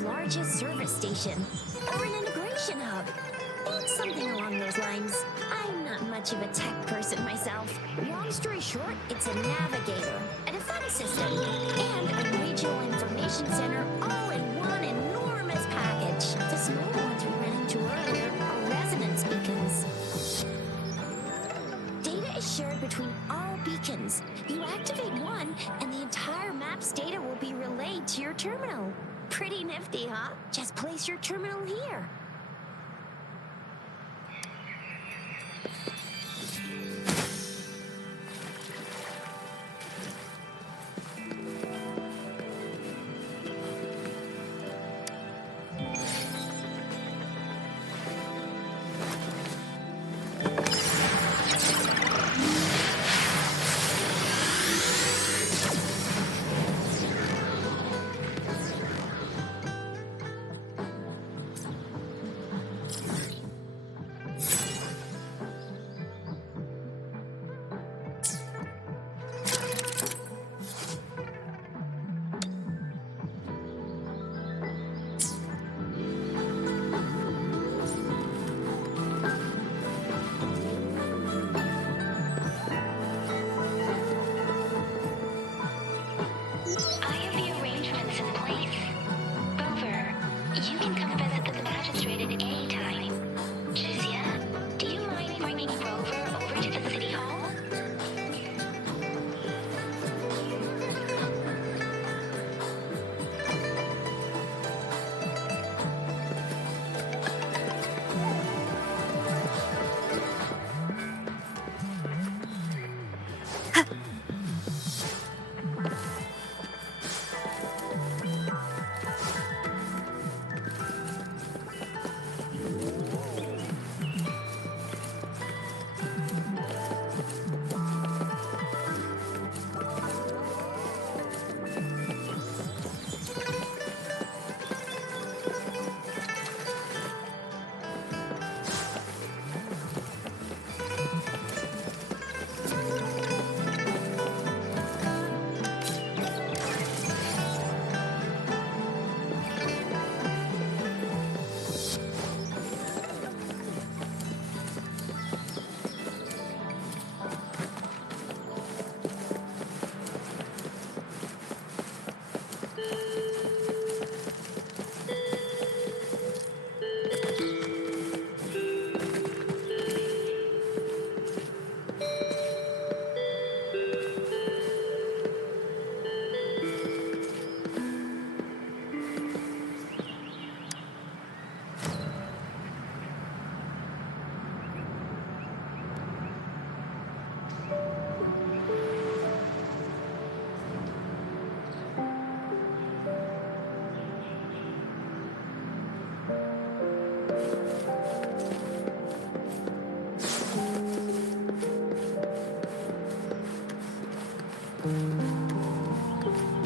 world's largest service station, or an integration hub. Something along those lines. I'm not much of a tech person myself. Long story short, it's a navigator, a defense system, and a regional information center all in one enormous package. The small ones we ran into earlier are resonance beacons. Data is shared between all beacons. You activate one, and the entire map's data will be relayed to your terminal. Pretty nifty, huh? Just place your terminal here.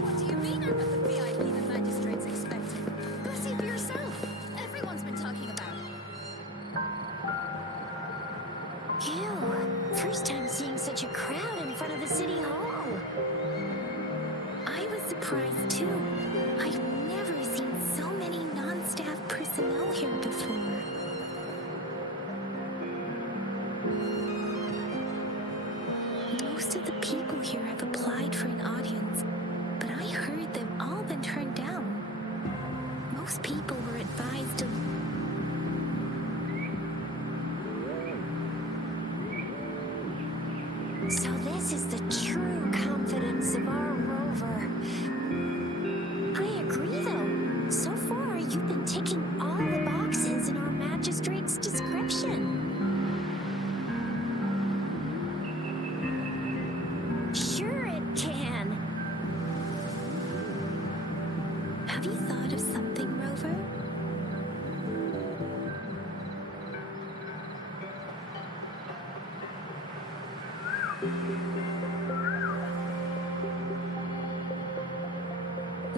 What do you mean I'm not the VIP the magistrate's expecting? Go see for yourself. Everyone's been talking about it. Ew, first time seeing such a crowd in front of the city hall. I was surprised too. I've never seen so many non-staff personnel here before. Most of the people here have applied for an audience, but I heard they've all been turned down. Most people were advised to... So this is the true confidence of our rover. I agree though. So far, you've been ticking all the boxes in our magistrate's description. Sure it can. Have you thought of something, Rover?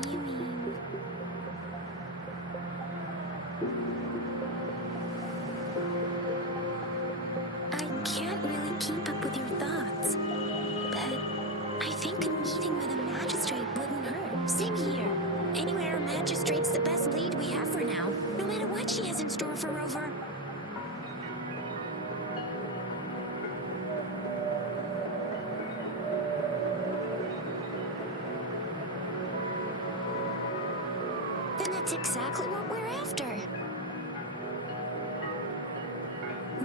You mean... I can't really keep up with your thoughts, but I think a meeting with a magistrate wouldn't hurt. Same here. Anywhere a magistrate's the best lead That's exactly what we're after.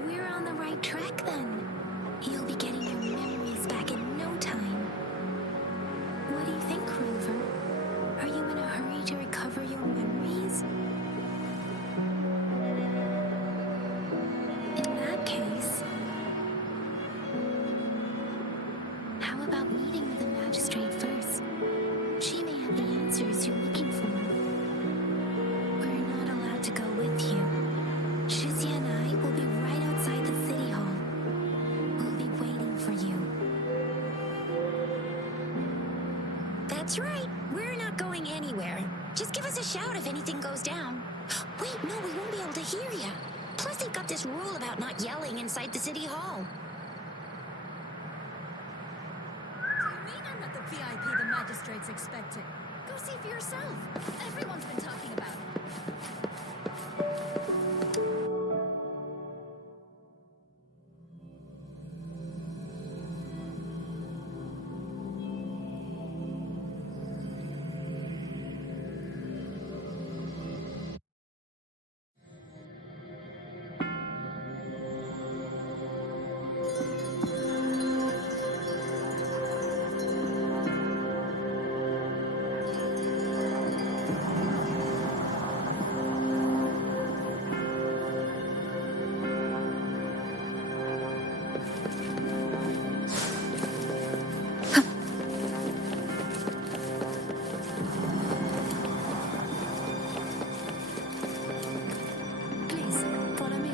We're on the right track then. You'll be getting your memories back in no time. What do you think, Rover? Are you in a hurry to recover your memories? In that case, how about meeting with the magistrate first? She may have the answers you're looking for. We're not allowed to go with you. Shizia and I will be right outside the city hall. We'll be waiting for you. That's right. We're not going anywhere. Just give us a shout if anything goes down. Wait, no, we won't be able to hear you. Plus, they've got this rule about not yelling inside the city hall. Do you mean I'm not the VIP the magistrate's expecting? Go see for yourself. Everyone's been talking about it. Please, follow me.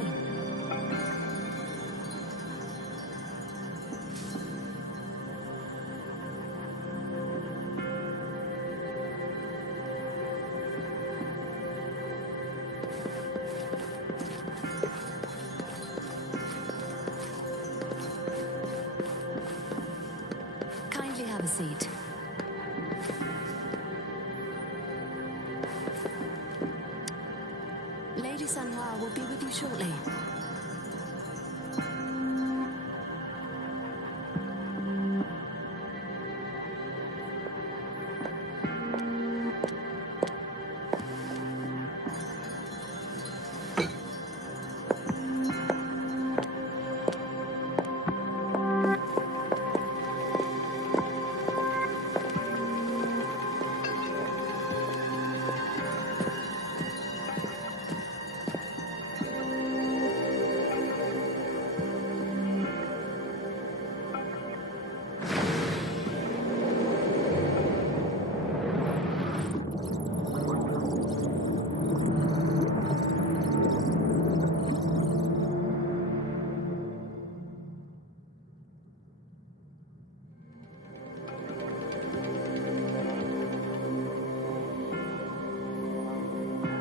Kindly have a seat. Lady Sanhua will be with you shortly.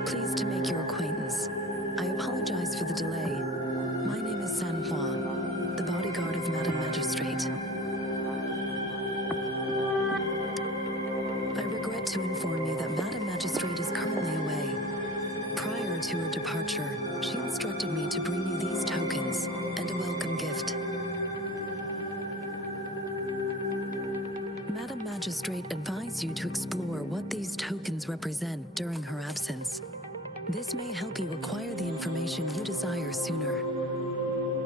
Pleased to make your acquaintance. I apologize for the delay. My name is Sanhua, the bodyguard of Madam Magistrate. I regret to inform you that Madam Magistrate is currently away. Prior to her departure, she instructed me to bring you these tokens and a welcome gift. Madam Magistrate advised you to explore what these tokens represent during her absence. This may help you acquire the information you desire sooner.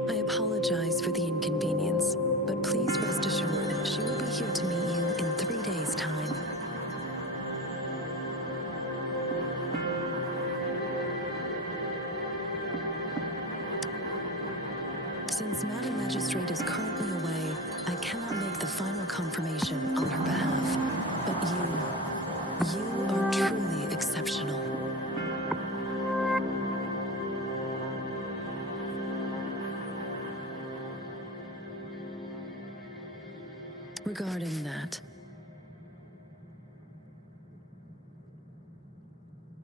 I apologize for the inconvenience, but please rest assured she will be here to meet you in 3 days' time. Since Madam Magistrate is currently away, I cannot make the final confirmation on her behalf. But you are truly exceptional. Regarding that,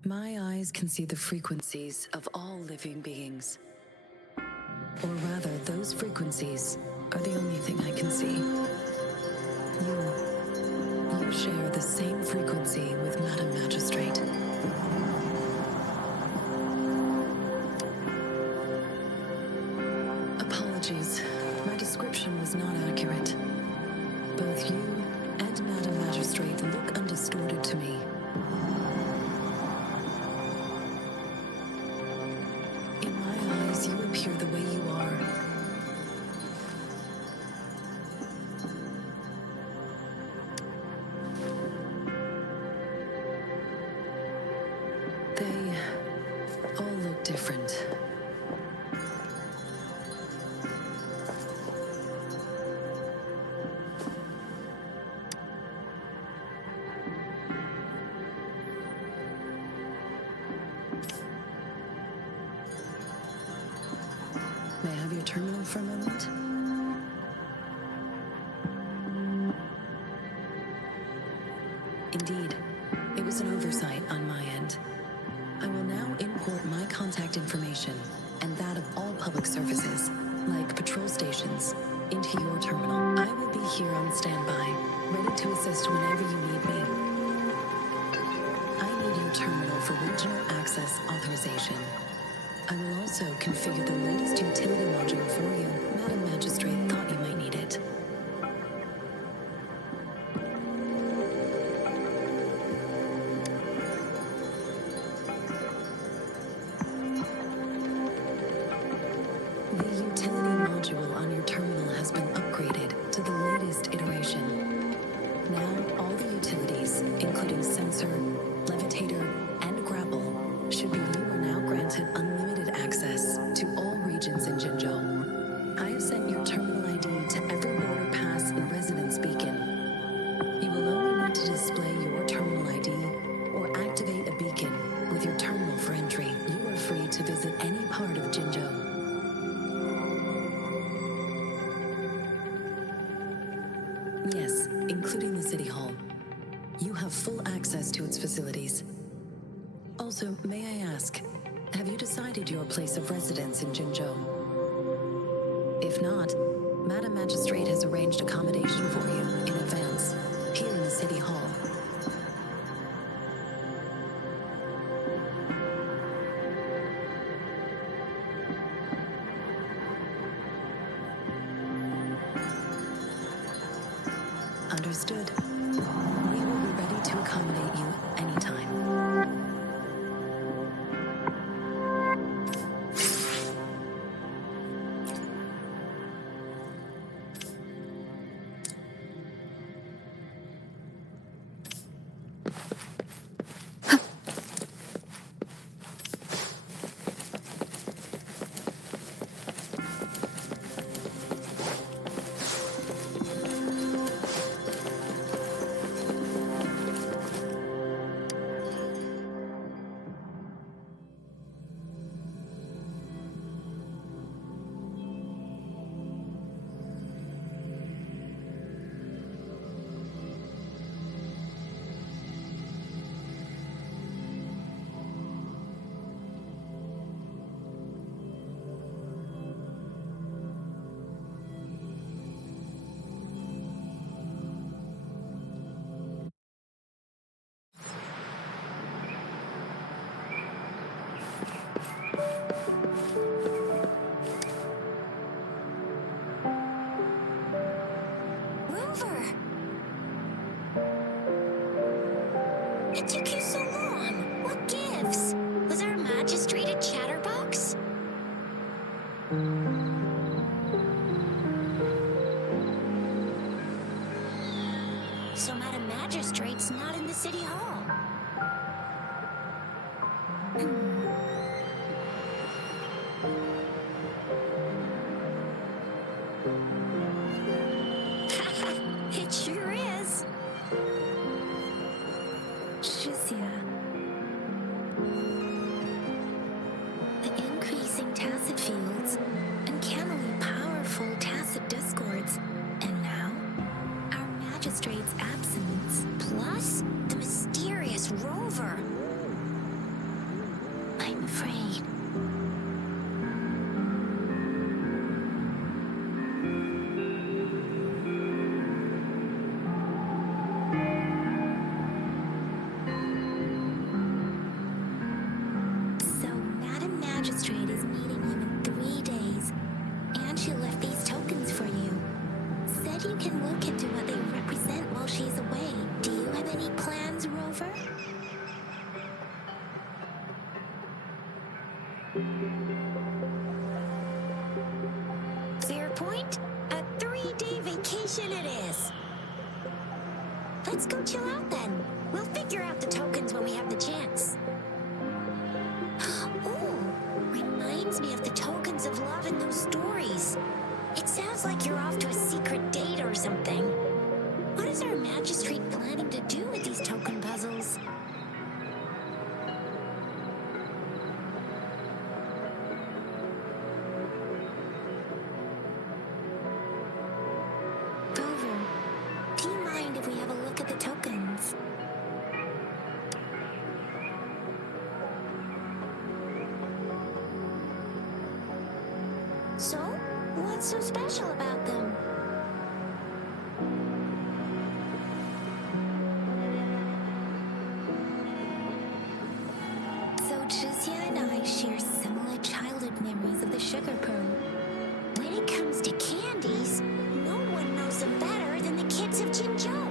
my eyes can see the frequencies of all living beings. Or rather, those frequencies are the only thing I can see. You share the same frequency with Madam Magistrate. Apologies, my description was not accurate. Both you and Madam Magistrate look undistorted to me. all look different. May I have your terminal for a moment? Indeed, it was an oversight on my end. I will now import my contact information and that of all public services, like patrol stations, into your terminal. I will be here on standby, ready to assist whenever you need me. I need your terminal for regional access authorization. I will also configure the latest utility module for you. Madam Magistrate thought you might need it. The utility module on your terminal has been upgraded to the latest iteration. Now, all the utilities, including sensor, levitator, and grapple, should be you are now granted unlimited access to all regions in Jinzhou. I have sent your terminal ID to every border pass and residence beacon. You will only need to display your terminal ID or activate a beacon with your terminal for entry. You are free to visit any part of Jinzhou. Yes, including the City Hall. You have full access to its facilities. Also, may I ask, have you decided your place of residence in Jinzhou? If not, Madam Magistrate has arranged accommodation for you in advance, here in the City Hall. Understood. We will be ready to accommodate you anytime. Rover! It took you so long. What gives? Was our magistrate a chatterbox? So Madam Magistrate's not in the City Hall. It sure is. The increasing tacit fields, uncannily powerful tacit discords, and now our magistrate's absence, plus the mysterious rover. I'm afraid. So, Madam Magistrate is meeting you in 3 days, and she left these tokens for you. Said you can look into what they represent while she's away. Do you have any plans, Rover? Fair point. A 3-day vacation it is. Let's go chill out then. We'll figure out the tokens when we have the chance. Ooh, So, what's so special about them? So Chixia and I share similar childhood memories of the sugar pearl. When it comes to candies, no one knows them better than the kids of Jinzhou.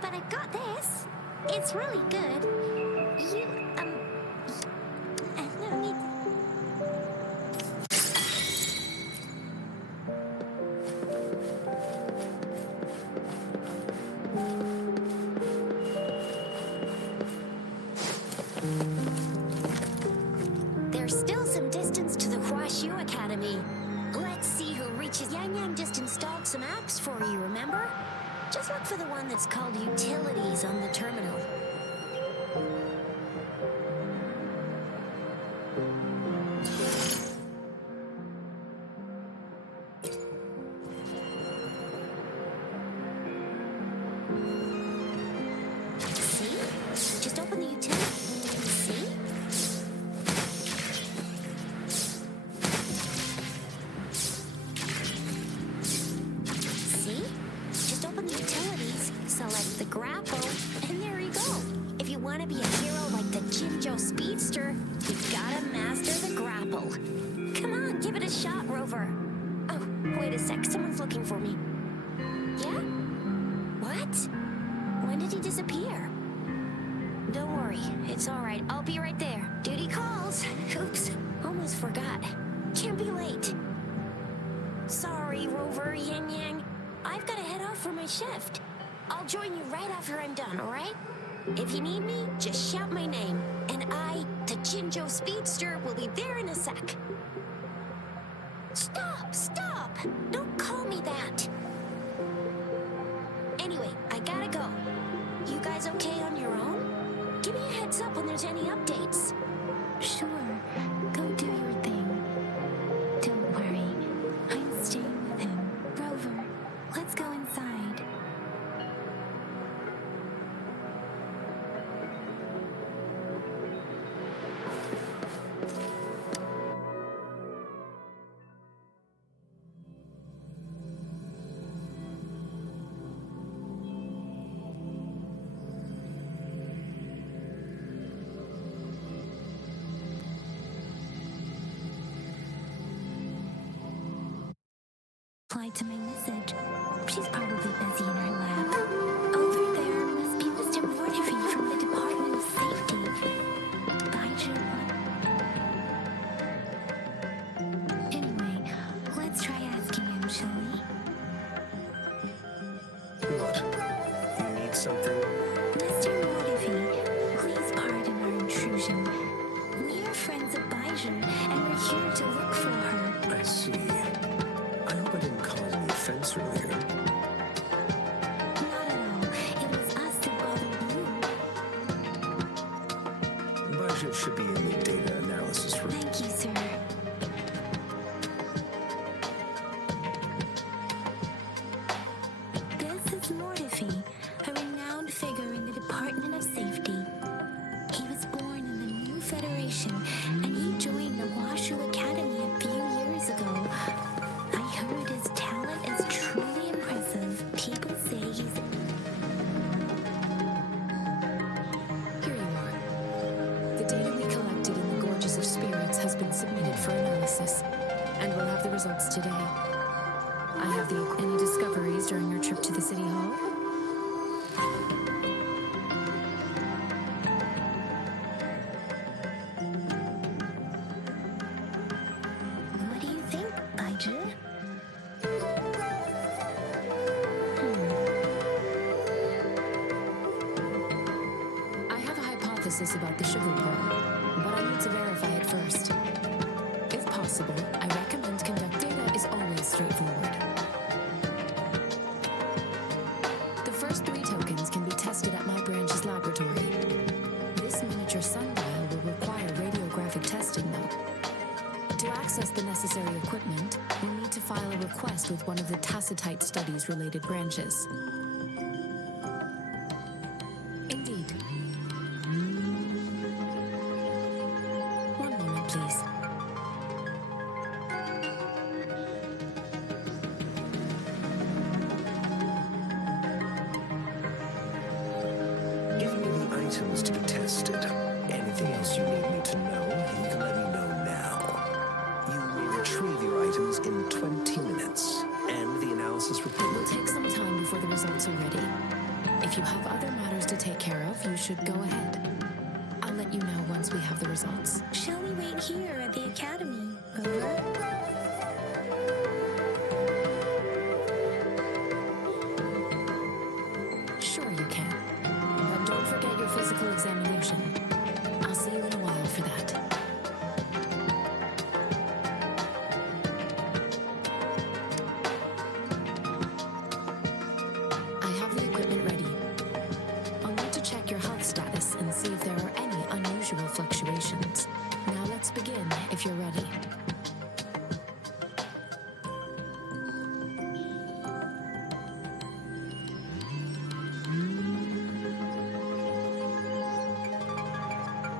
But I got this. It's really good. You, let me... There's still some distance to the CHIROCHISU Academy. Let's see who reaches. Yang just installed some apps for you, remember? Just look for the one that's called Utilities on the terminal. See? Just open the utility. See? See? Just open the utilities, select the grapple, and there you go. If you want to be a hero like the Jinzhou Speedster, you gotta master the grapple. Come on, give it a shot, Rover. Oh, wait a sec, someone's looking for me. Yeah? What? When did he disappear? Don't worry, it's alright, I'll be right there. Duty calls. Oops, almost forgot. Can't be late. Sorry, Rover, Yang. I've got to head off for my shift. I'll join you right after I'm done, alright? If you need me, just shout my name, and I, the Jinzhou Speedster, will be there in a sec. Stop! Don't call me that! Anyway, I gotta go. You guys okay on your own? Give me a heads up when there's any updates. Sure, go do your thing. Don't worry, I'm staying with him. Rover, let's go inside. Replied to my message. She's probably busy in her lab. Over there must be Mr. Mortifi from the Department of Safety. Anyway, let's try asking him, shall we? What? You need something? Mr. Mortifi, please pardon our intrusion. We are friends of Baizhi, and we're here to look for her. I see. I hope I didn't cause any offense earlier. Not at all. It was us that bothered you. Baizhi should be in the data analysis room. Thank you, sir. This is Mortifi, a renowned figure in the Department of Safety. He was born in the new Federation, and he joined the Washu Academy a few years ago. I heard his talent is truly impressive. People say he's... Here you are. The data we collected in the Gorges of Spirits has been submitted for analysis, and we'll have the results today. I have any discoveries during your trip to the City Hall? What do you think, Baizhi? I have a hypothesis about the sugar pearl, but I need to verify it first. If possible, I recommend conduct data is always straightforward. access the necessary equipment, we'll need to file a request with one of the Tacitite Studies related branches. Indeed. One moment, please. Give me the items to be tested. Anything else you need me to know, you can let me know now. You may retrieve your items in 20 minutes, and the analysis It report will take some time before the results are ready. If you have other matters to take care of, you should go ahead. I'll let you know once we have the results. Shall we wait here at the academy? Over? Sure you can. But don't forget your physical examination. I'll see you in a while for that. I have the equipment ready. I'll need to check your health status and see if there are any unusual fluctuations. Now let's begin, if you're ready.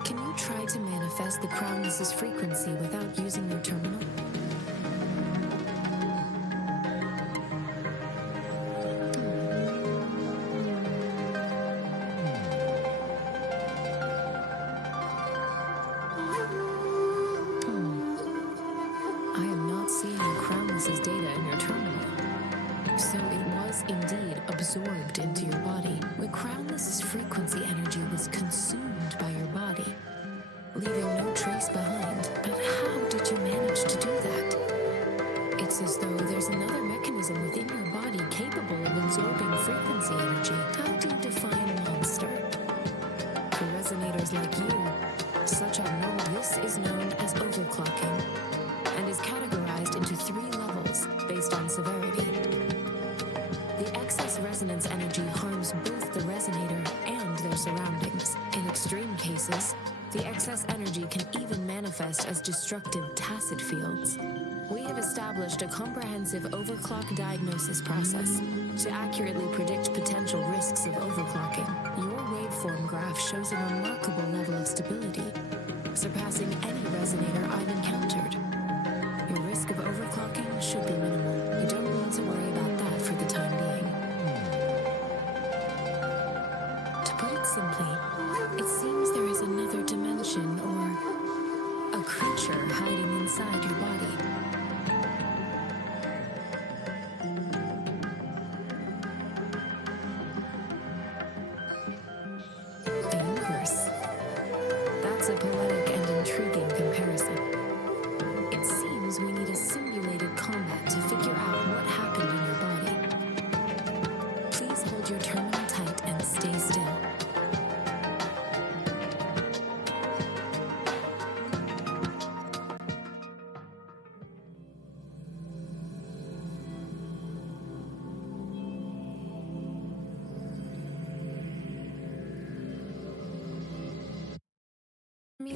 Can you try to manifest the crownless's frequency without using your terminal? I am not seeing the crownless's data in your terminal. So it was indeed absorbed into your body. The crownless's frequency energy was consumed by your body, leaving no trace behind. But how did you manage to do that? It's as though there's another mechanism within your body capable of absorbing frequency energy. How do you define monster? For resonators like you, such abnormal. This is known as overclocking and is categorized into 3 levels based on severity. The excess resonance energy harms both the resonator and their surroundings. In extreme cases, the excess energy can even manifest as destructive tacit fields. We have established a comprehensive overclock diagnosis process to accurately predict potential risks of overclocking. Your waveform graph shows a remarkable level of stability, surpassing any resonator I've encountered. Your risk of overclocking should be minimal. You don't need to worry about that for the time being. To put it simply, it seems there is another dimension or a creature hiding inside your body. A universe. That's a poetic and intriguing comparison. It seems we need a simulated combat to figure out what happened in your body. Please hold your terminal tight and stay still.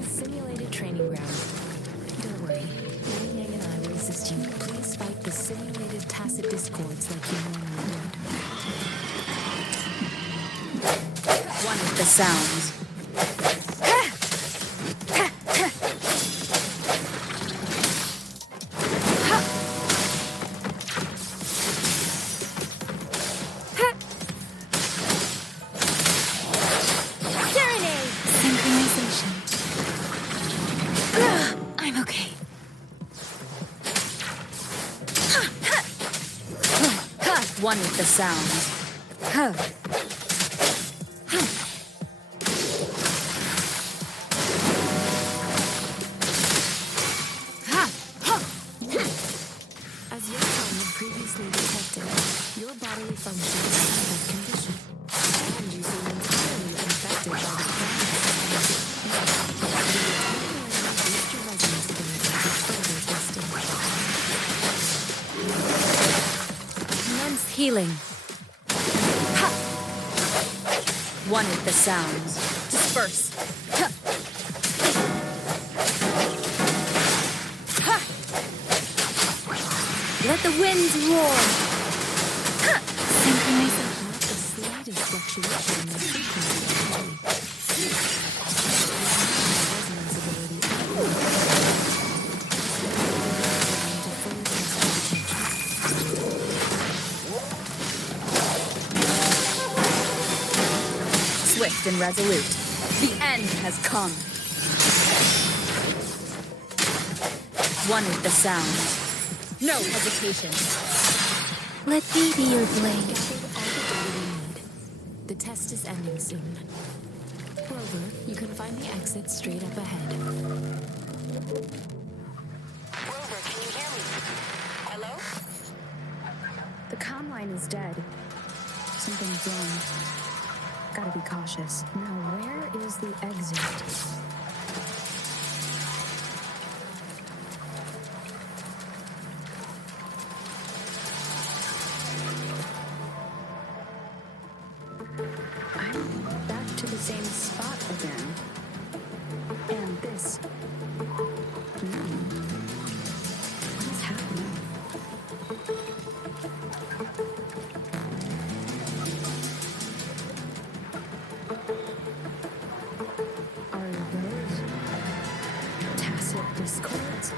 Simulated training ground. Don't worry, Yang Yang and I will assist you. Please fight the simulated tacit discords like you normally would. One with the sounds. Synchronization. I'm okay. One with the sounds. As your son had previously detected, your bodily function is in good condition, and you seem entirely unaffected by the crisis. Boost your resonance ability with further testing. Immense healing. One with the sounds. Disperse. Let the winds roar! Ha! Synchronize them. Not the slightest fluctuation in the frequency of resonance ability. Swift and resolute. The end has come. One with the sound. No hesitation. Let me be your blade. Gathered all the data we need. The test is ending soon. Rover, you can find the exit straight up ahead. Rover, can you hear me? Hello? The comm line is dead. Something's wrong. Gotta be cautious. Now, where is the exit? I'm back to the same spot again. And this. What is happening? Are those tacit discords?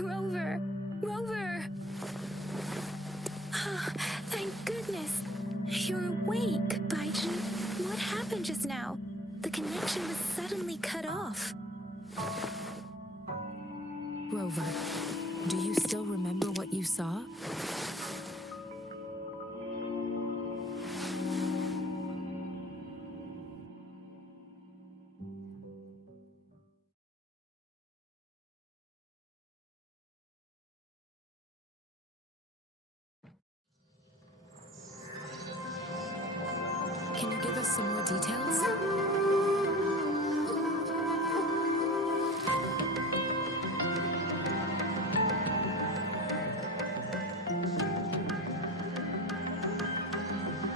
Rover! Rover! Ah, thank goodness. You're awake, Baijin. What happened just now? The connection was suddenly cut off. Rover, do you still remember what you saw? Can you give us some more details?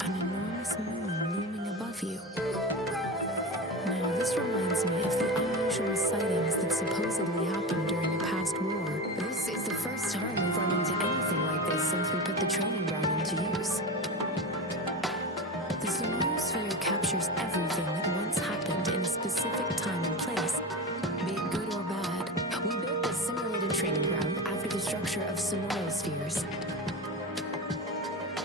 An enormous moon looming above you. Now, this reminds me of the unusual sightings that supposedly happened during a past war. This is the first time we've run into anything like this since we put the training ground into use. The sonorosphere captures everything that once happened in a specific time and place, be it good or bad. We built this simulated training ground after the structure of sonorospheres.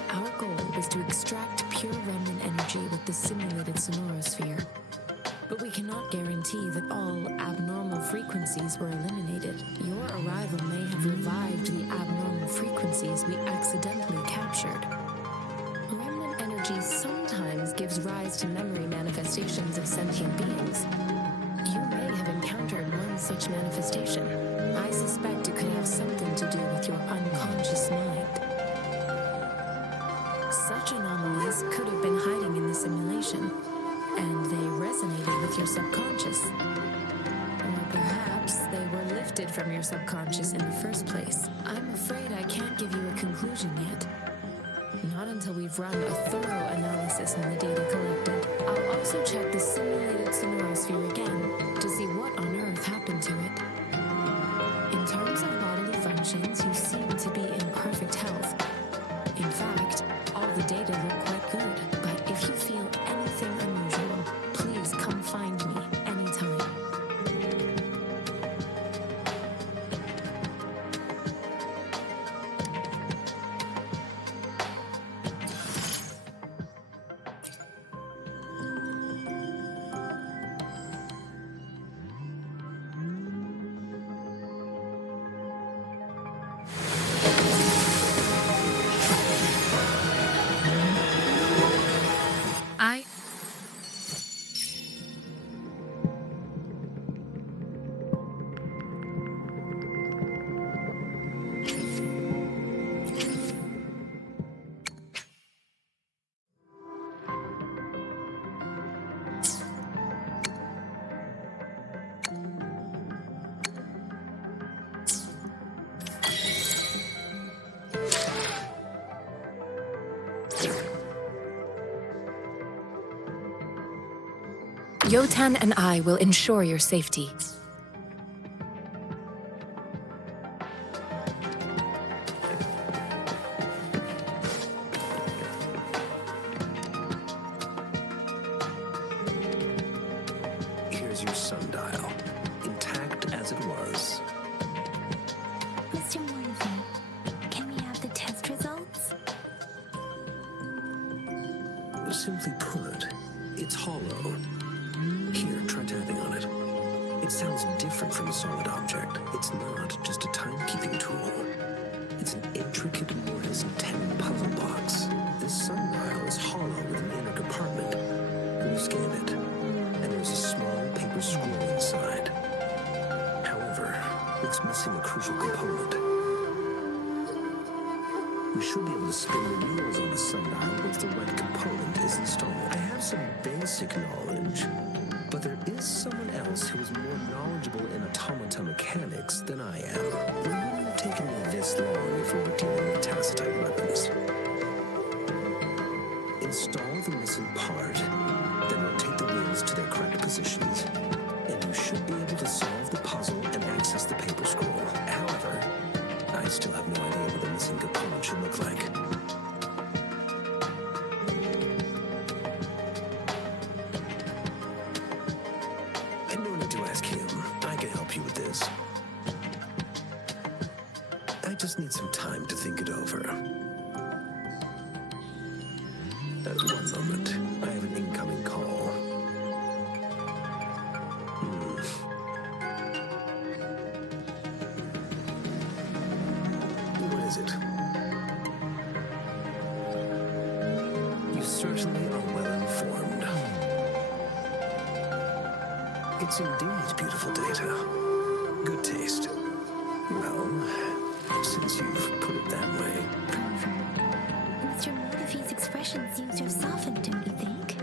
Our goal was to extract pure remnant energy with the simulated sonorosphere. But we cannot guarantee that all abnormal frequencies were eliminated. Your arrival may have revived the abnormal frequencies we accidentally captured. Remnant energy sometimes gives rise to memory manifestations of sentient beings. You may have encountered one such manifestation. I suspect it could have something to do with your unconscious mind. Such anomalies could have been hiding in the simulation, and they resonated with your subconscious. Or perhaps they were lifted from your subconscious in the first place. I'm afraid I can't give you a conclusion yet. Not until we've run a thorough analysis on the data collected. I'll also check the simulated sonorosphere again to see what on earth happened to it. In terms of bodily functions, you seem to be in Yotan and I will ensure your safety. Here's your sundial, intact as it was. Mr. Morphy, can we have the test results? Simply put, it's hollow. Here, try tapping on it. It sounds different from a solid object. It's not just a timekeeping tool. It's an intricate mortise and tenon puzzle box. This sundial is hollow with an inner compartment. When you scan it, and there's a small paper scroll inside. However, it's missing a crucial component. We should be able to spin the wheels on the sundial once the right component is installed. I have some basic knowledge, but there is someone else who is more knowledgeable in automata mechanics than I am. It wouldn't have taken me this long if we were dealing with tacitite weapons. Install the missing part, then rotate the wheels to their correct positions, and you should be able to solve the puzzle and access the paper scroll. However, I still have no idea what the missing component should look like. And no need to ask him. I can help you with this. I just need some time to think it over. One moment. I have an incoming call. What is it? You certainly are well informed. It's indeed beautiful data. Good taste. Well, since you've put it that way. However, Mr. Morphy's expression seems to have softened, don't you think?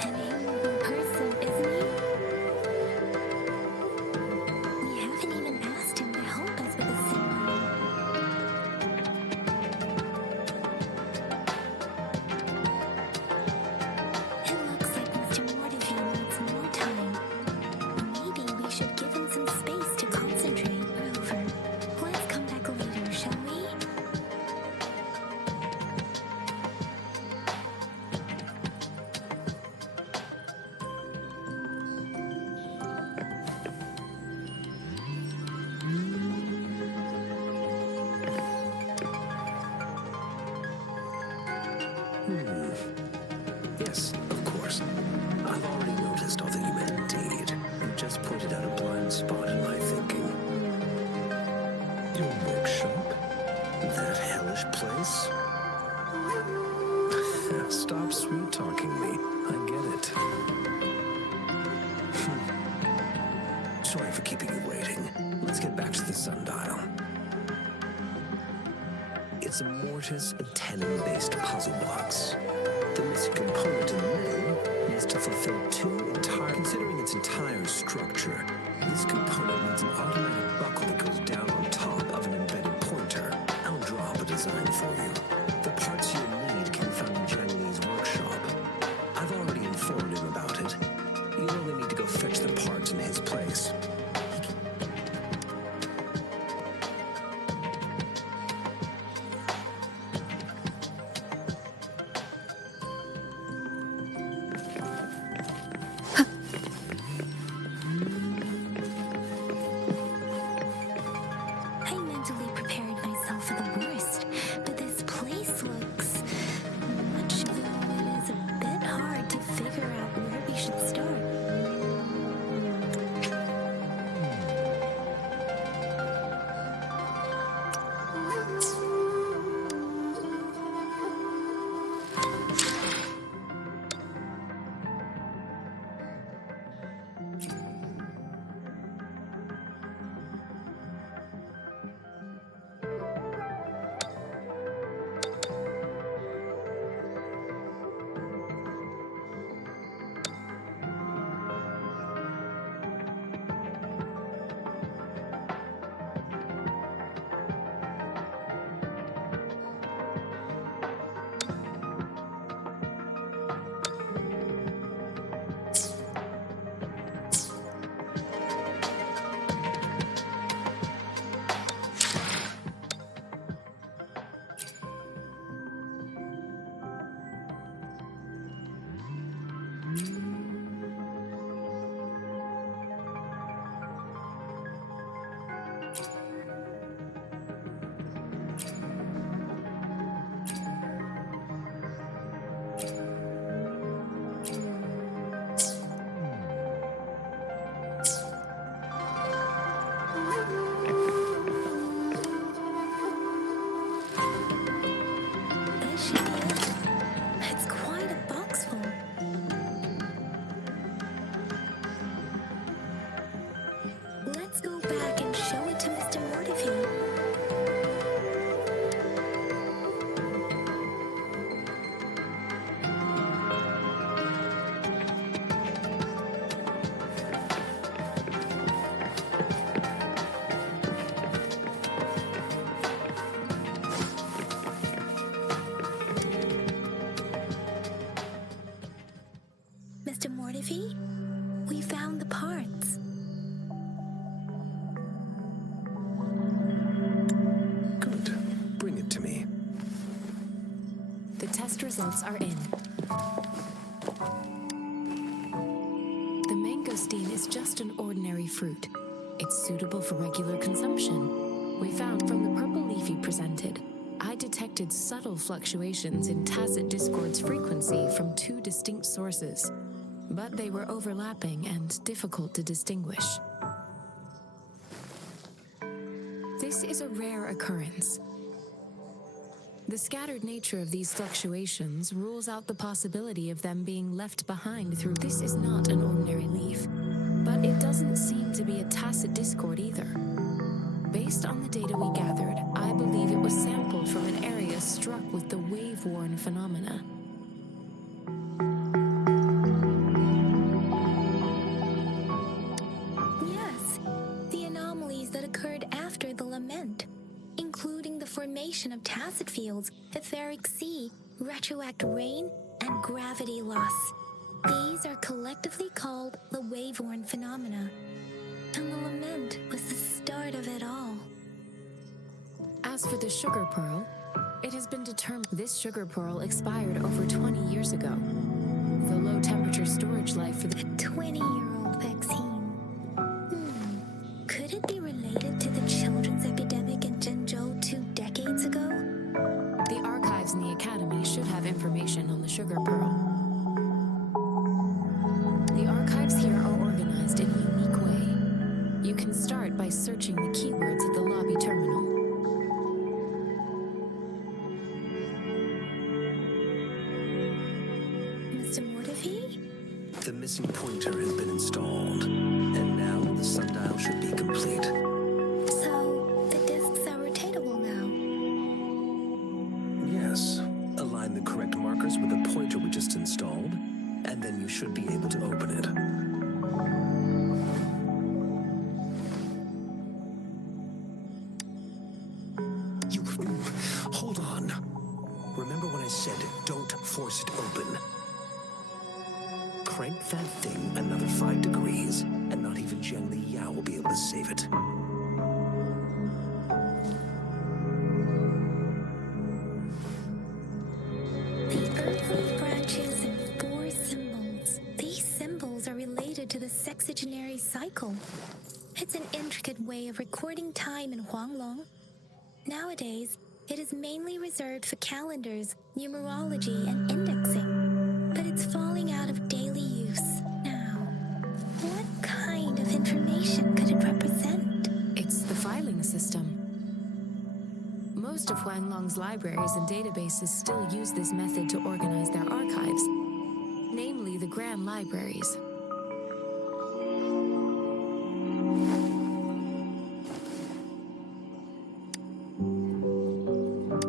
An amiable person, isn't he? We haven't even asked him to help us with the sundial. It looks like Mr. Morphy needs more time. Maybe we should give him some space to concentrate. Rover, let's come back later, shall we? Yes, of course. I've already noticed all that you meant indeed. You just pointed out a blind spot in my thinking. Your workshop? That hellish place? Stop sweet-talking me. I get it. Sorry for keeping you waiting. Let's get back to the sundial. It's a mortise and tenon-based puzzle box. The missing component in the middle needs to fulfill considering its entire structure, this component needs an automatic buckle that goes down on top of an embedded pointer. I'll draw up a design for you. The parts you'll need can be found in Jiangli's workshop. I've already informed him about it. You'll only need to go fetch the parts in his place. I mentally prepared myself for the worst, but this place looks much though it is a bit hard to figure out where we should start. Mortifi? We found the parts. Good. Bring it to me. The test results are in. The mangosteen is just an ordinary fruit. It's suitable for regular consumption. We found from the purple leaf you presented, I detected subtle fluctuations in tacit discord's frequency from two distinct sources, but they were overlapping and difficult to distinguish. This is a rare occurrence. The scattered nature of these fluctuations rules out the possibility of them being left behind through. This is not an ordinary leaf, but it doesn't seem to be a tacit discord either. Based on the data we gathered, I believe it was sampled from an area struck with the wave-worn phenomena. Yes, the anomalies that occurred after the lament, including the formation of tacit fields, etheric sea, retroact rain, and gravity loss. These are collectively called the wave-worn phenomena. And the lament was the start of it all. As for the sugar pearl, it has been determined this sugar pearl expired over 20 years ago. The low-temperature storage life for the 20-year-old vaccine. Could it be related to the children's epidemic in Jinzhou 2 decades ago? The archives in the academy should have information on the sugar pearl. The archives here are organized in a unique way. You can start by searching the keywords at the lobby terminal. Mr. Mortifi? The missing pointer has been installed, and now the sundial should be complete. So, the discs are rotatable now. Yes. Align the correct markers with the pointer we just installed, and then you should be able to open it. Hold on. Remember when I said don't force it open? Crank that thing another 5 degrees, and not even Zheng Li Yao will be able to save it. The earthly branches in 4 symbols. These symbols are related to the sexagenary cycle. It's an intricate way of recording time in Huanglong. Nowadays, it is mainly reserved for calendars, numerology, and indexing. But it's falling out of daily use now. What kind of information could it represent? It's the filing system. Most of Huanglong's libraries and databases still use this method to organize their archives, namely the Grand Libraries.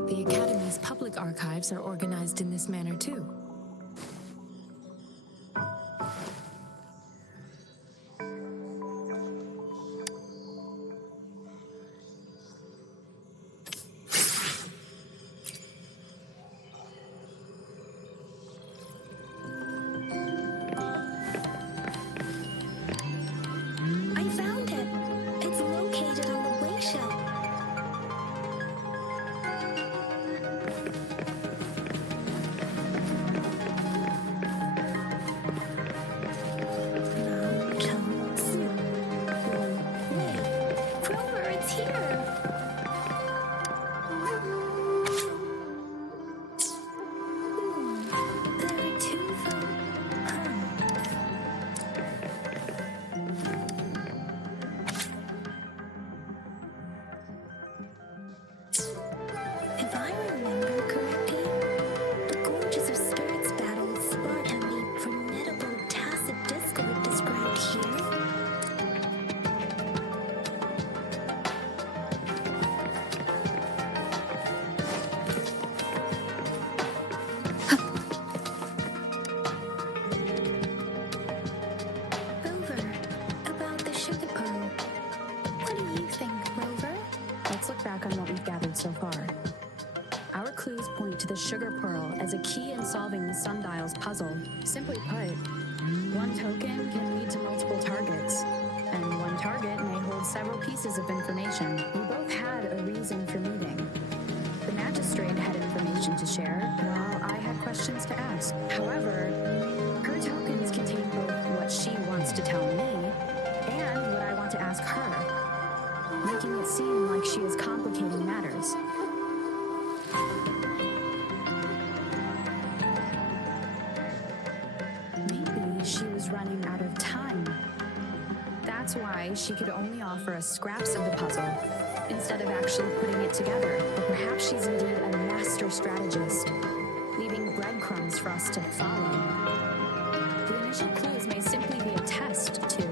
The Academy's public archives are organized in this manner too. I found it. It's located on the way shelf. Grover, it's here. There are 2 If I remember correctly, the Gorges of Spirits battle sparked and the formidable tacit discord described here. Rover, about the sugar pearl. What do you think, Rover? Let's look back on what we've gathered so far. Our clues point to the sugar pearl as a key in solving the sundial's puzzle. Simply put, One token can lead to multiple targets, and one target may hold several pieces of information. We both had a reason for meeting. The magistrate had information to share, while I had questions to ask. However, her tokens contain both what she wants to tell me and what I want to ask her, making it seem like she is complicating matters. Maybe she was running out of time. That's why she could only offer us scraps of the puzzle instead of actually putting it together. Or perhaps she's indeed a master strategist, leaving breadcrumbs for us to follow. The initial clues may simply be a test to...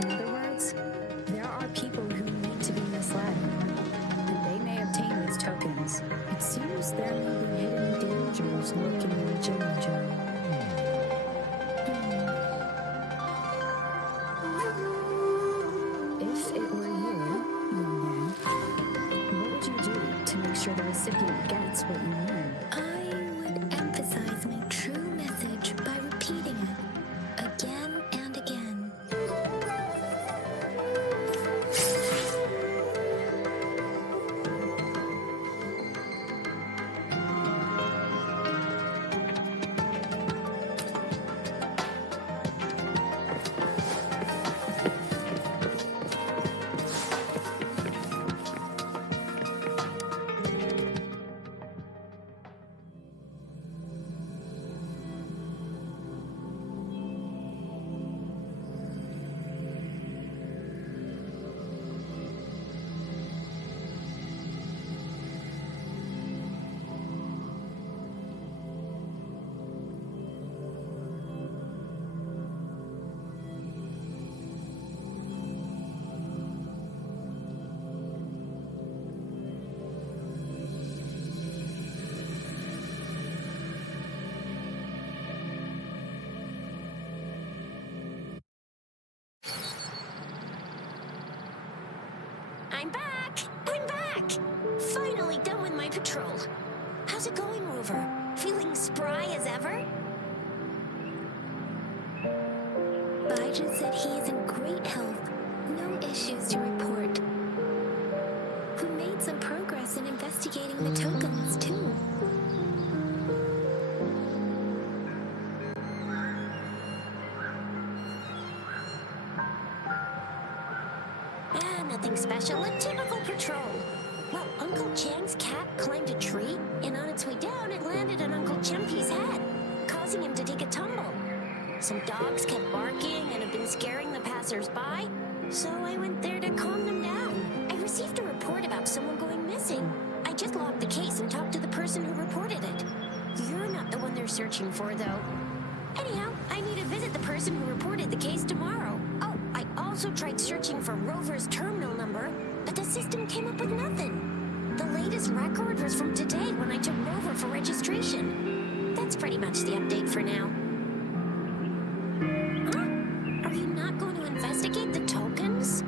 In other words, there are people who need to be misled, and they may obtain these tokens. It seems there may be hidden dangers lurking in Jinzhou. If it were you, young man, what would you do to make sure the recipient gets what you mean? I would emphasize my true message by repeating it again and again. I'm back! I'm back! Finally done with my patrol. How's it going, Rover? Feeling spry as ever? Baiju said he is in great health. No issues to report. We made some progress in investigating the tokens, too. Nothing special, a typical patrol. Well, Uncle Chang's cat climbed a tree, and on its way down, it landed on Uncle Chempi's head, causing him to take a tumble. Some dogs kept barking and have been scaring the passers-by, so I went there to calm them down. I received a report about someone going missing. I just logged the case and talked to the person who reported it. You're not the one they're searching for, though. Anyhow, I need to visit the person who reported the case tomorrow. Oh, I also tried searching for Rover's terminal number, but the system came up with nothing. The latest record was from today when I took Rover for registration. That's pretty much the update for now. Huh? Are you not going to investigate the tokens?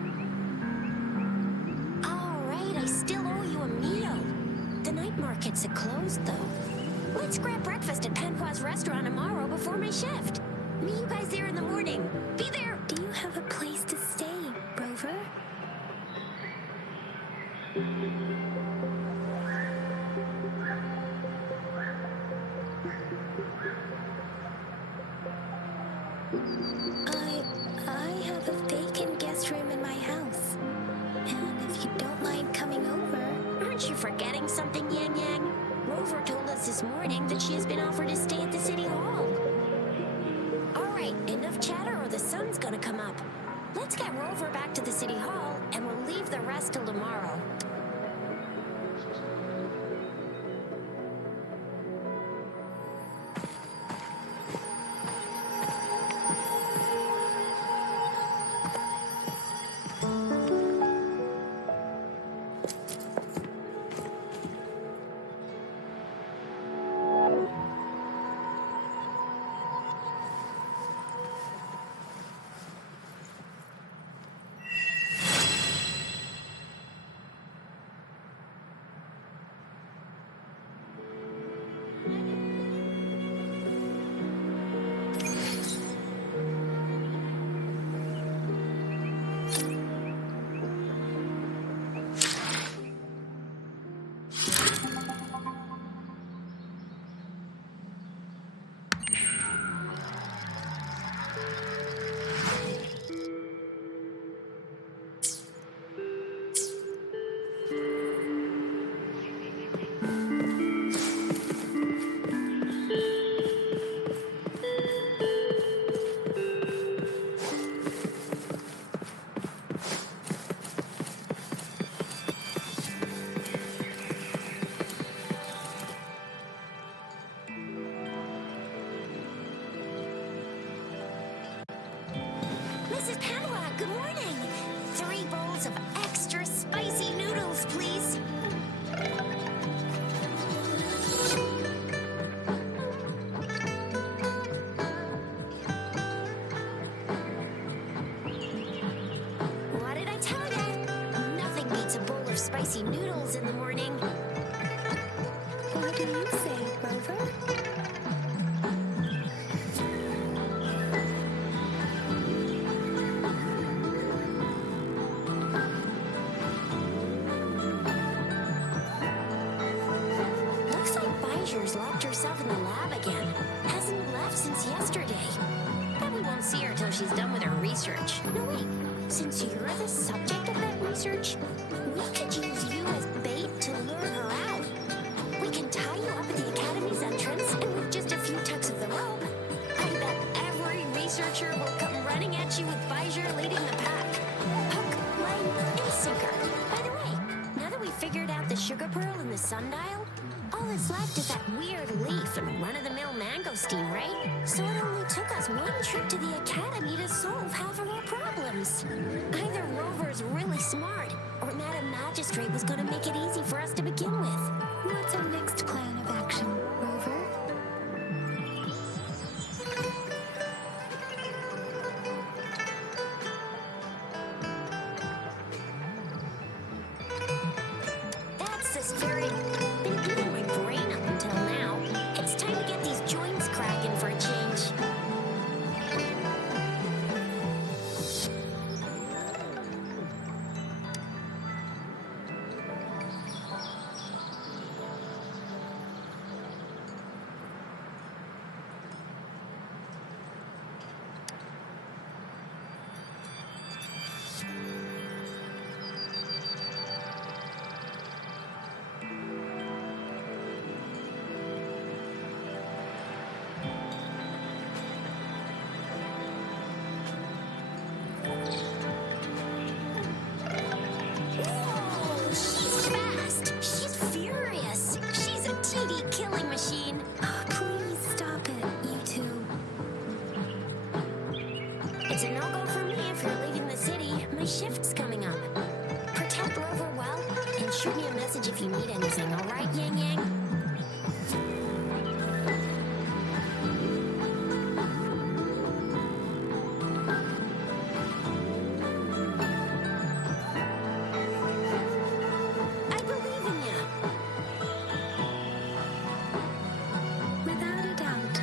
All right, I still owe you a meal. The night markets are closed, though. Let's grab breakfast at Panqua's restaurant tomorrow before my shift. Meet you guys there in the morning. Be there! Do you have a place to stay, Rover? I have a vacant guest room in my house. And if you don't mind coming over... Aren't you forgetting something, Yang Yang? Rover told us this morning that she has been offered to stay at the City Hall. Alright, enough chatter or the sun's gonna come up. Let's get Rover back to the City Hall, and we'll leave the rest till tomorrow. of extra spicy noodles, please. What did I tell you? Nothing beats a bowl of spicy noodles in the morning. What do you say, Rover? Looks like Bijou's locked herself in the lab again. Hasn't left since yesterday. Probably won't see her till she's done with her research. No, wait. Since you're the subject of that research, we could use you as bait to lure her out. We can tie you up at the Academy's entrance, and with just a few tugs of the rope, I bet every researcher will come running at you with Bijou leading the pack. Hook, line, and sinker. By the way, now that we figured out the sugar pearl and the sundial, all that's left is that weird leaf and run-of-the-mill mangosteen, right? So it only took us one trip to the Academy to solve half of our problems. Either Rover's really smart, or Madam Magistrate was gonna make it easy for us to begin with. What's our next plan of action, Rover? That's the spirit. Been beating my brain up until now. It's time to get these joints cracking for a change. Whoa, she's fast. She's furious. She's a TD killing machine. Oh, please stop it, you two. It's a no-go for me if you're leaving the city. My shift's coming up. Protect Rover well, and shoot me a message if you need anything, all right, Yang Yang? I believe in you. Without a doubt.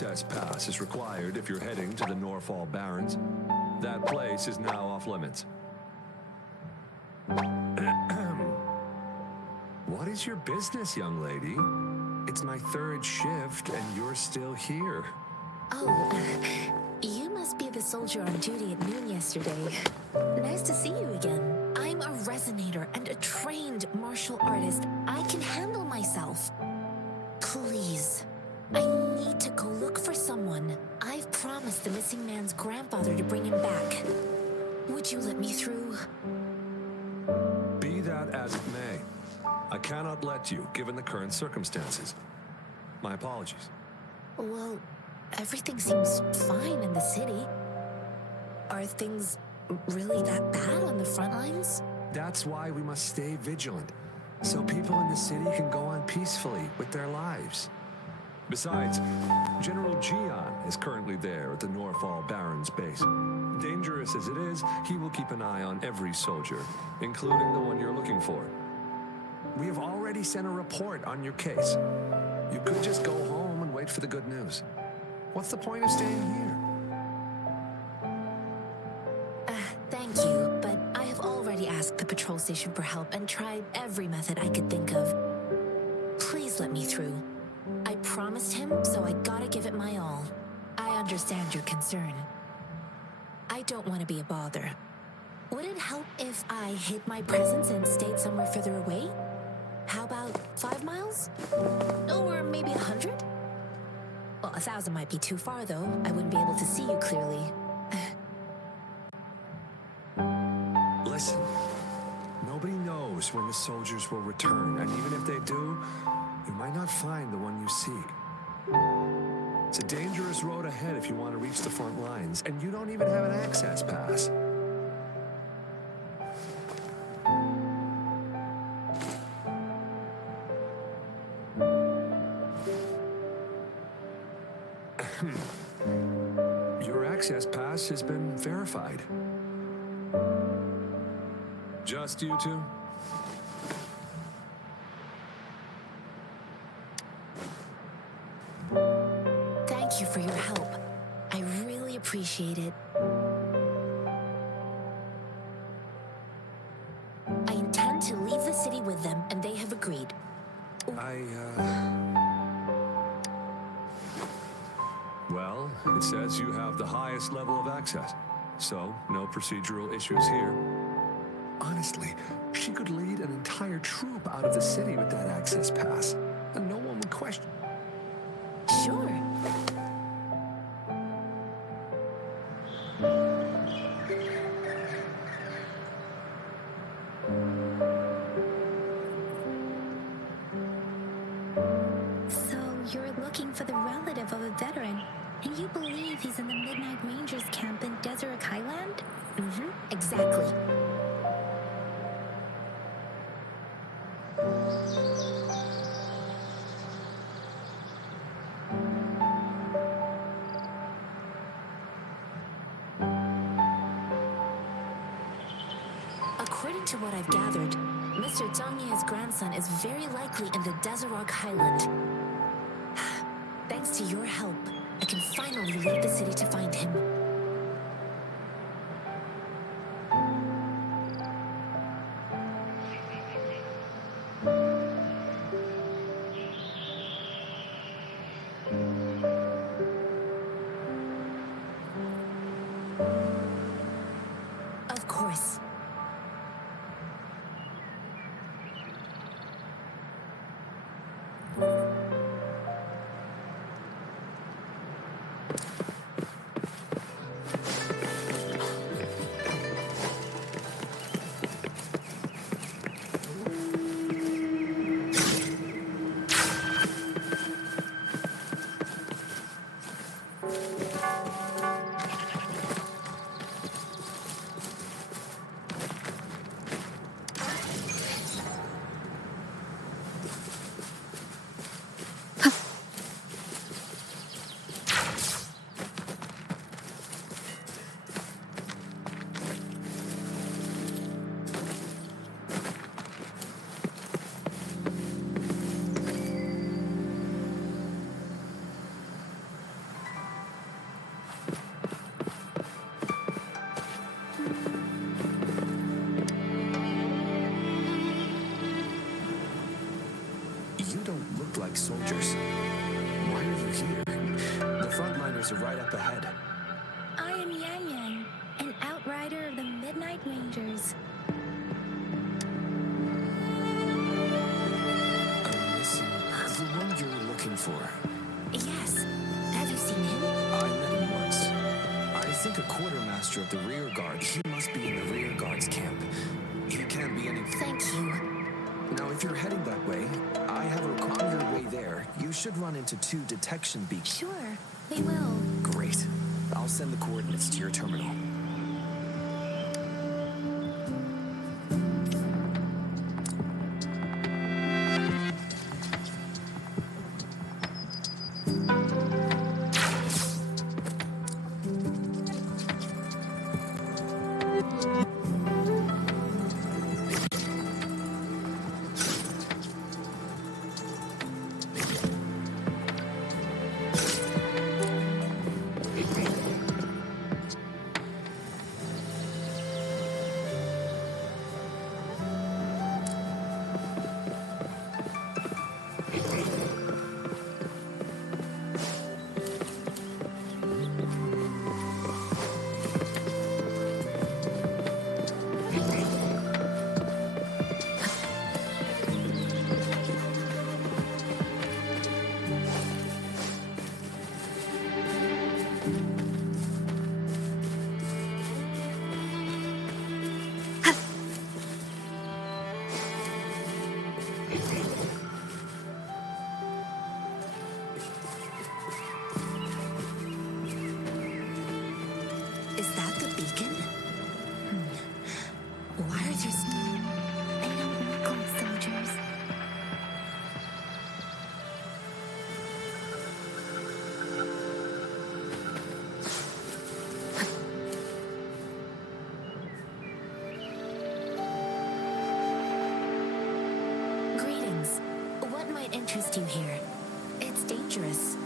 access pass is required if you're heading to the Norfall Barrens. That place is now off limits. What is your business, young lady? It's my third shift and you're still here. Oh, you must be the soldier on duty at noon yesterday. Nice to see you again. I'm a resonator and a trained martial artist. I can handle myself. Please, I need to go look for someone. I've promised the missing man's grandfather to bring him back. Would you let me through? Be that as it may, I cannot let you, given the current circumstances. My apologies. Well, everything seems fine in the city. Are things really that bad on the front lines? That's why we must stay vigilant, so people in the city can go on peacefully with their lives. Besides, General Jian is currently there at the Norfall Barrens base. Dangerous as it is, he will keep an eye on every soldier, including the one you're looking for. We have already sent a report on your case. You could just go home and wait for the good news. What's the point of staying here? Thank you, but I have already asked the patrol station for help and tried every method I could think of. Please let me through. I promised him, so I gotta give it my all. I understand your concern. I don't want to be a bother. Would it help if I hid my presence and stayed somewhere further away? How about 5 miles? Or maybe 100? Well, 1,000 might be too far, though. I wouldn't be able to see you clearly. Listen, nobody knows when the soldiers will return, and even if they do, you might not find the one you seek. It's a dangerous road ahead if you want to reach the front lines, and you don't even have an access pass. Your access pass has been verified. Just you two? Thank you for your help. I really appreciate it. I intend to leave the city with them, and they have agreed. Well, it says you have the highest level of access, so no procedural issues here. Honestly, she could lead an entire troop out of the city with that access pass, and no one would question. Sure. So you're looking for the relative of a veteran, and you believe he's in the Midnight Rangers camp in Desert Highland? Exactly. According to what I've gathered, Mr. Zhang Ye's grandson is very likely in the Desert Highland. Thanks to your help, I can finally leave the city to find him. Of course. don't look like soldiers. Why are you here? The frontliners are right up ahead. I am Yan Yan, an outrider of the Midnight Rangers. Listen, the one you're looking for. Yes. Have you seen him? I met him once. I think a quartermaster of the rear guard. He must be in the rear guard's camp. He can't be any... Thank you. Now, if you're heading that way, I have a... On your way there, you should run into 2 detection beacons. Sure, we will. Great. I'll send the coordinates to your terminal. Is that the beacon? Why are there... They don't look like soldiers. Greetings. What might interest you here? It's dangerous.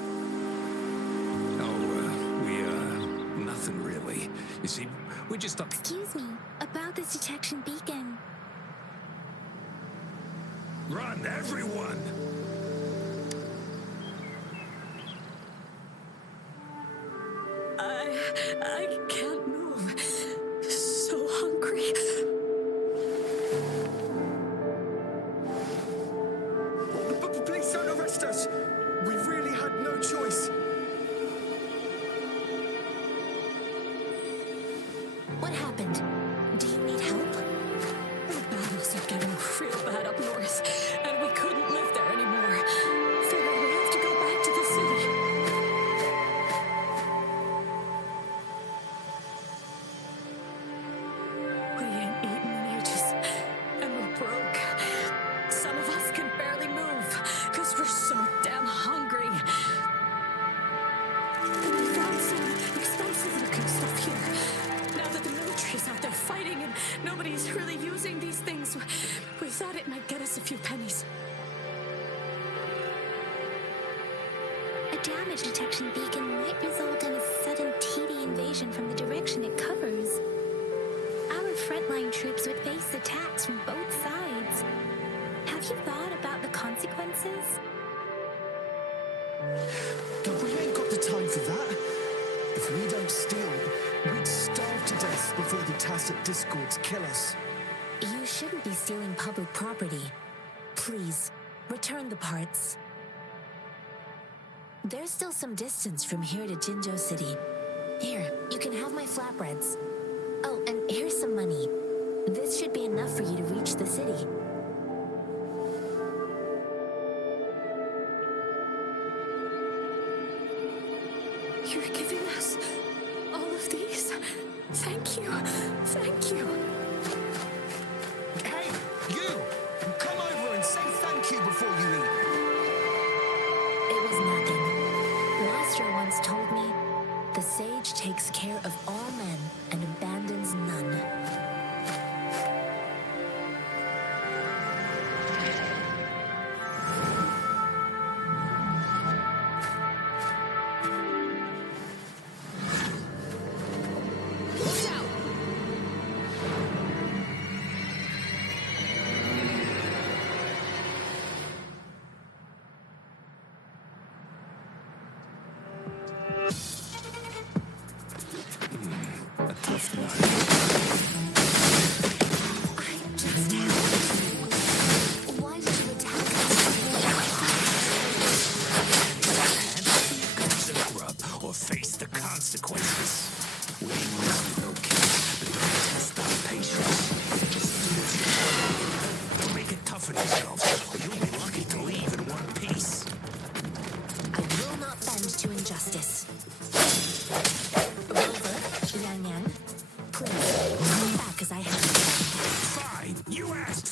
Nothing really. You see, we just... Excuse me, about this detection beacon. Run, everyone! I can't move. So hungry. Please don't arrest us! We really had no choice. What happened? Do you need help? The battles are getting real bad up north, and we couldn't live there anymore. Figured we have to go back to the city. We ain't eaten in ages, and we're broke. Some of us can barely move, because we're so damn hungry. We found some expensive-looking stuff here. Now that the military's out there fighting and nobody's really using these things, we thought it might get us a few pennies. A damage detection beacon might result in a sudden TD invasion from the direction it covers. Our frontline troops would face attacks from both sides. Have you thought about the consequences? We ain't got the time for that. If we don't steal, we'd starve to death before the tacit discords kill us. You shouldn't be stealing public property. Please, return the parts. There's still some distance from here to Jinzhou City. Here, you can have my flatbreads. Oh, and here's some money. This should be enough for you to reach the city. You're giving us all of these? Thank you. Thank you. Hey, you! Come over and say thank you before you eat. It was nothing. Master once told me, the sage takes care of all men and abandons none.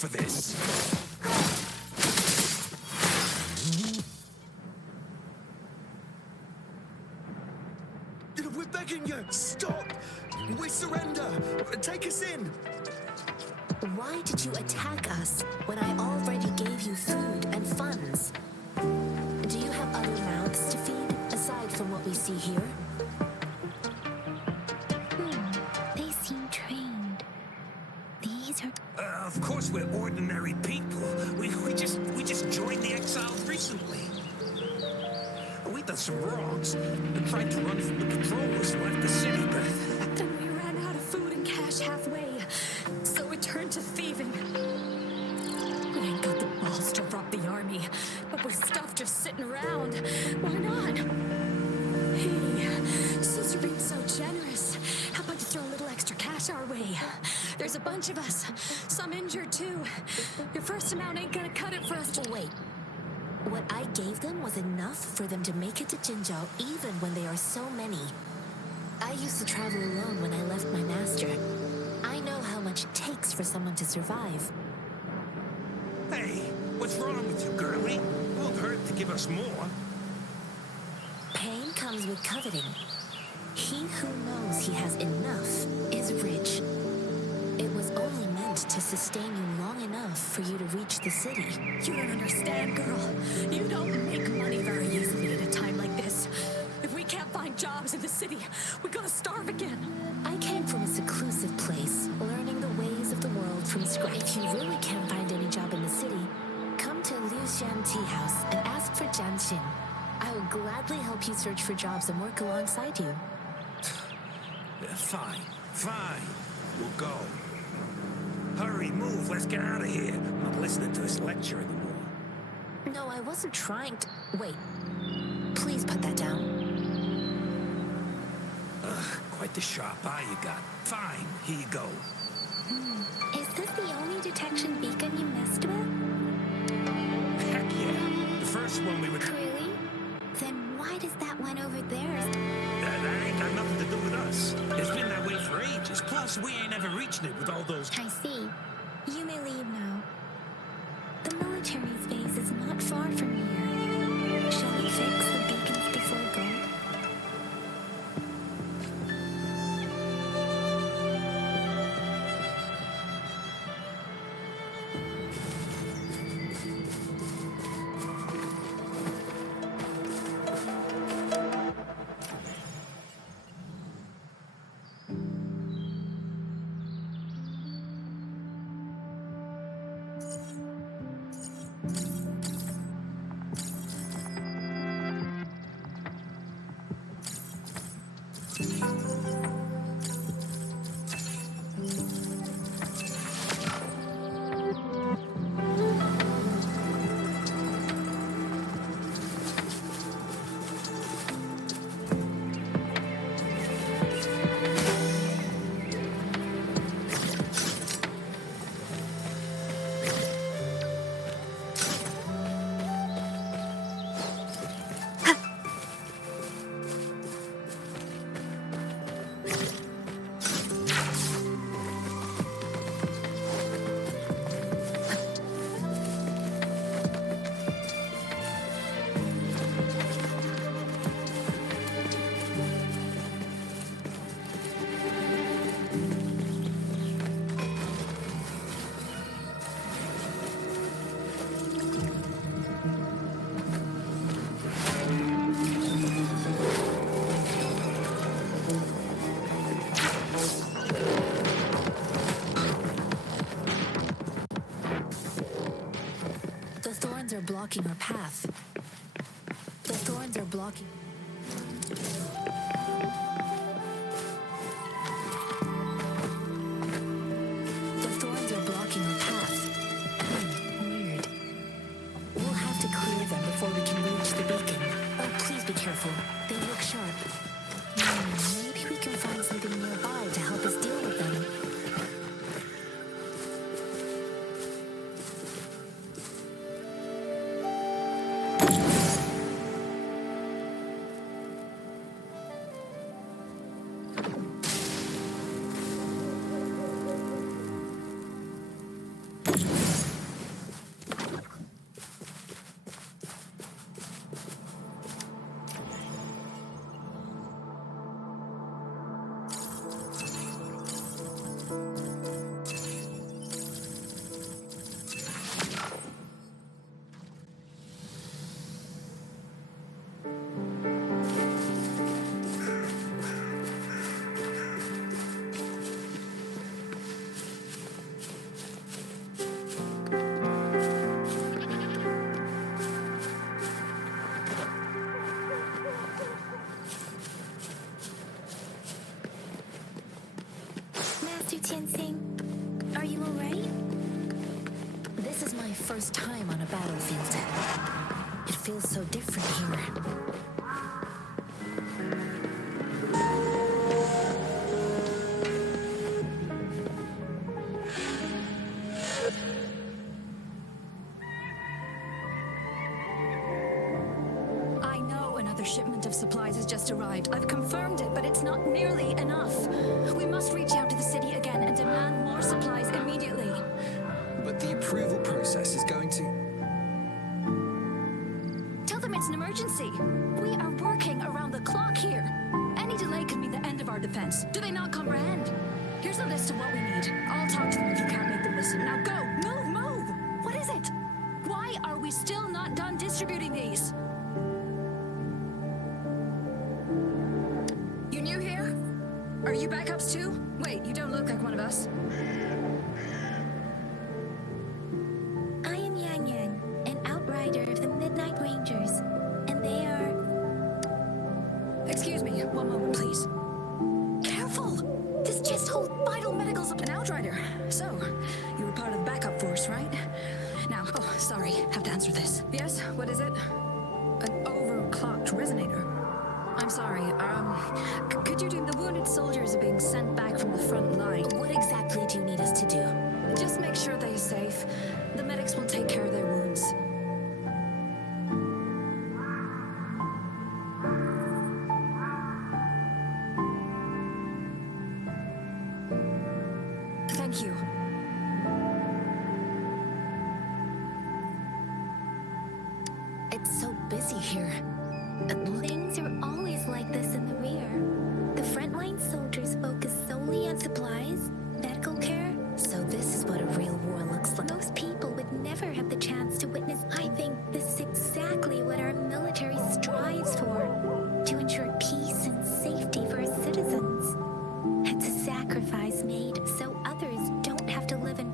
for this. We're begging you, stop! We surrender! Take us in! Why did you attack us when I already gave you food and funds? Do you have other mouths to feed aside from what we see here? They seem trained. These are... Of course we're ordinary people. We just joined the exiles recently. We've done some wrongs. We tried to run from the patrollers who left the city, but... Then we ran out of food and cash halfway, so we turned to thieving. We ain't got the balls to rob the army, but with stuff just sitting around, why not? Hey, since you're being so generous, how about you throw a little extra cash our way? There's a bunch of us, some injured too. Your first amount ain't gonna cut it for us to... Wait. What I gave them was enough for them to make it to Jinzhou even when they are so many. I used to travel alone when I left my master. I know how much it takes for someone to survive. Hey, what's wrong with you, girlie? Won't hurt to give us more. Pain comes with coveting. He who knows he has enough is rich. It was only meant to sustain you long enough for you to reach the city. You don't understand, girl. You don't make money very easily at a time like this. If we can't find jobs in the city, we're gonna starve again. I came from a seclusive place, learning the ways of the world from scratch. If you really can't find any job in the city, come to Liuxian Tea House and ask for Genshin. I will gladly help you search for jobs and work alongside you. Fine. We'll go. Hurry, move, let's get out of here. I'm not listening to this lecture anymore. No, I wasn't trying to... Wait. Please put that down. Quite the sharp eye you got. Fine, here you go. Is this the only detection beacon you messed with? Heck yeah. The first one we were... Really? Then why does that one over there... That ain't got nothing to do with us. It's been that way for ages. Plus, we ain't ever reaching it with all those... I see. You may leave now. The military's base is not far from here. Shall we fix the beacons before going? Thorns are blocking our path. The thorns are blocking... The thorns are blocking our path. Weird. We'll have to clear them before we can reach the beacon. Oh, please be careful. They look sharp. Maybe we can find something nearby to help us deal with them. alright? This is my first time on a battlefield. It feels so different here. I know another shipment of supplies has just arrived. I've confirmed it, but it's not nearly enough. We must reach out to the city again and demand more supplies immediately. But the approval process is going to... Tell them it's an emergency. We are working around the clock here. Any delay could mean the end of our defense. Do they not comprehend? Here's a list of what we need. I'll talk to them if you can't make them listen. Now go! Move, move! What is it? Why are we still not done distributing these? You new here? Are you backups too? Wait, you don't look like one of us. I am Yang Yang, an outrider of the Midnight Rangers, and they are... Excuse me, one moment, please. Careful! This chest holds vital medicals of an outrider. So, you were part of the backup force, right? Now, oh, sorry, have to answer this. Yes, what is it? An overclocked resonator. I'm sorry, could you do... The wounded soldiers are being sent back from the front line. What exactly do you need us to do? Just make sure they're safe. The medics will take care of their wounds. Thank you. It's so busy here. Things are always like this in the rear. The frontline soldiers focus solely on supplies, medical care. So this is what a real war looks like. Most people would never have the chance to witness. I think this is exactly what our military strives for, to ensure peace and safety for its citizens. It's a sacrifice made so others don't have to live in.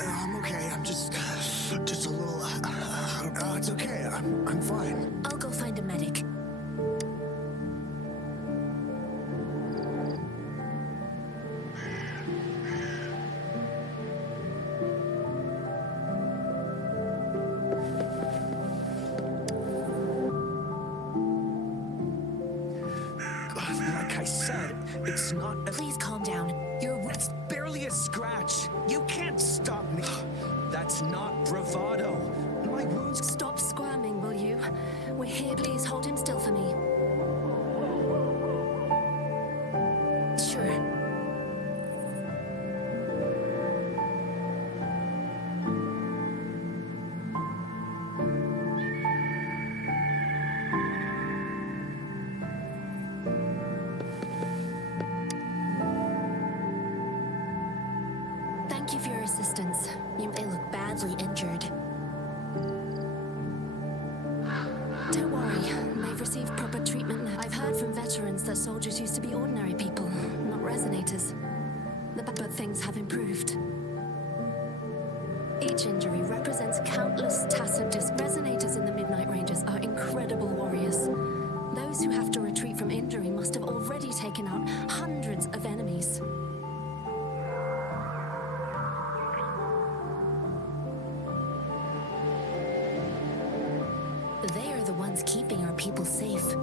I'm okay. I'm just a little... it's okay. I'm fine. I'll go find a medic. Like I said, it's not... Please calm down. It's barely a scratch. You can't stop me. That's not bravado. My wounds... Stop squirming, will you? We're here, please hold him still for me. Sure. Thank you for your assistance. You may look badly injured. Don't worry, they've received proper treatment now. I've heard from veterans that soldiers used to be ordinary people, not resonators. But things have improved. Each injury represents countless tacit resonators in the Midnight Rangers are incredible warriors. Those who have to retreat from injury must have already taken out hundreds of enemies. They are the ones keeping our people safe.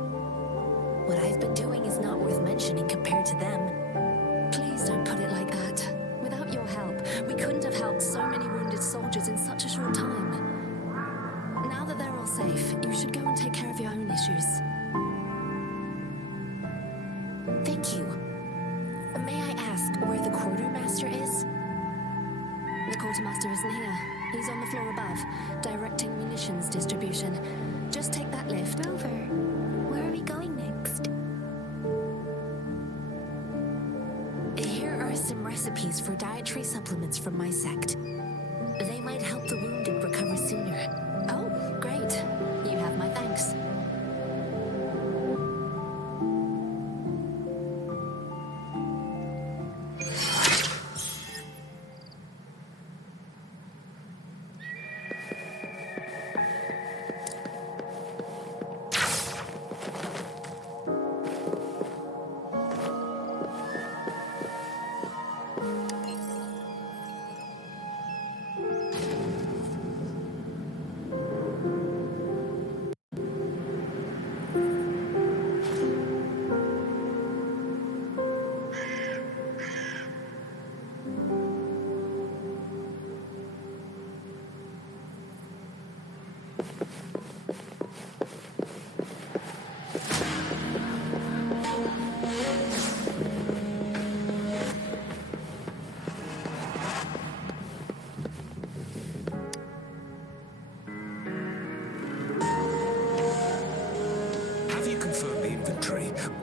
What I've been doing is not worth mentioning compared to them. Please don't put it like that. Without your help, we couldn't have helped so many wounded soldiers in such a short time. Now that they're all safe, you should go and take care of your own issues. Thank you. May I ask where the quartermaster is? The quartermaster isn't here. He's on the floor above, directing munitions distribution. Just take that lift. Rover, where are we going next? are some recipes for dietary supplements from my sect. They might help the wounded recover sooner. Oh, great. You have my thanks.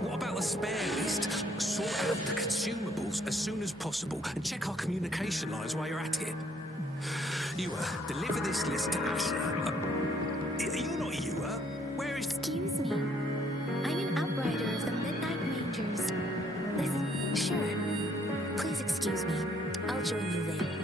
What about a spare list? Sort out the consumables as soon as possible and check our communication lines while you're at it. You, deliver this list to Asher. You're not you, Where is... Excuse me. I'm an outrider of the Midnight Rangers. Sure. Please excuse me. I'll join you then.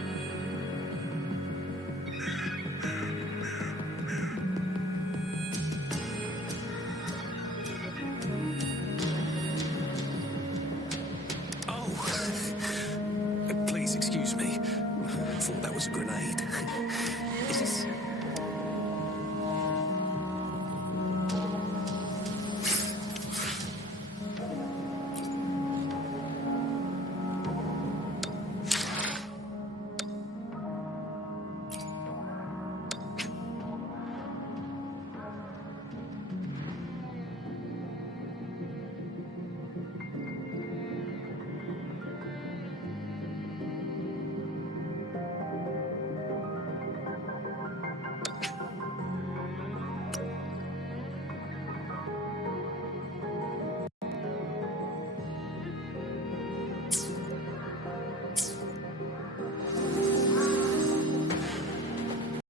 Please excuse me. Thought that was a grenade.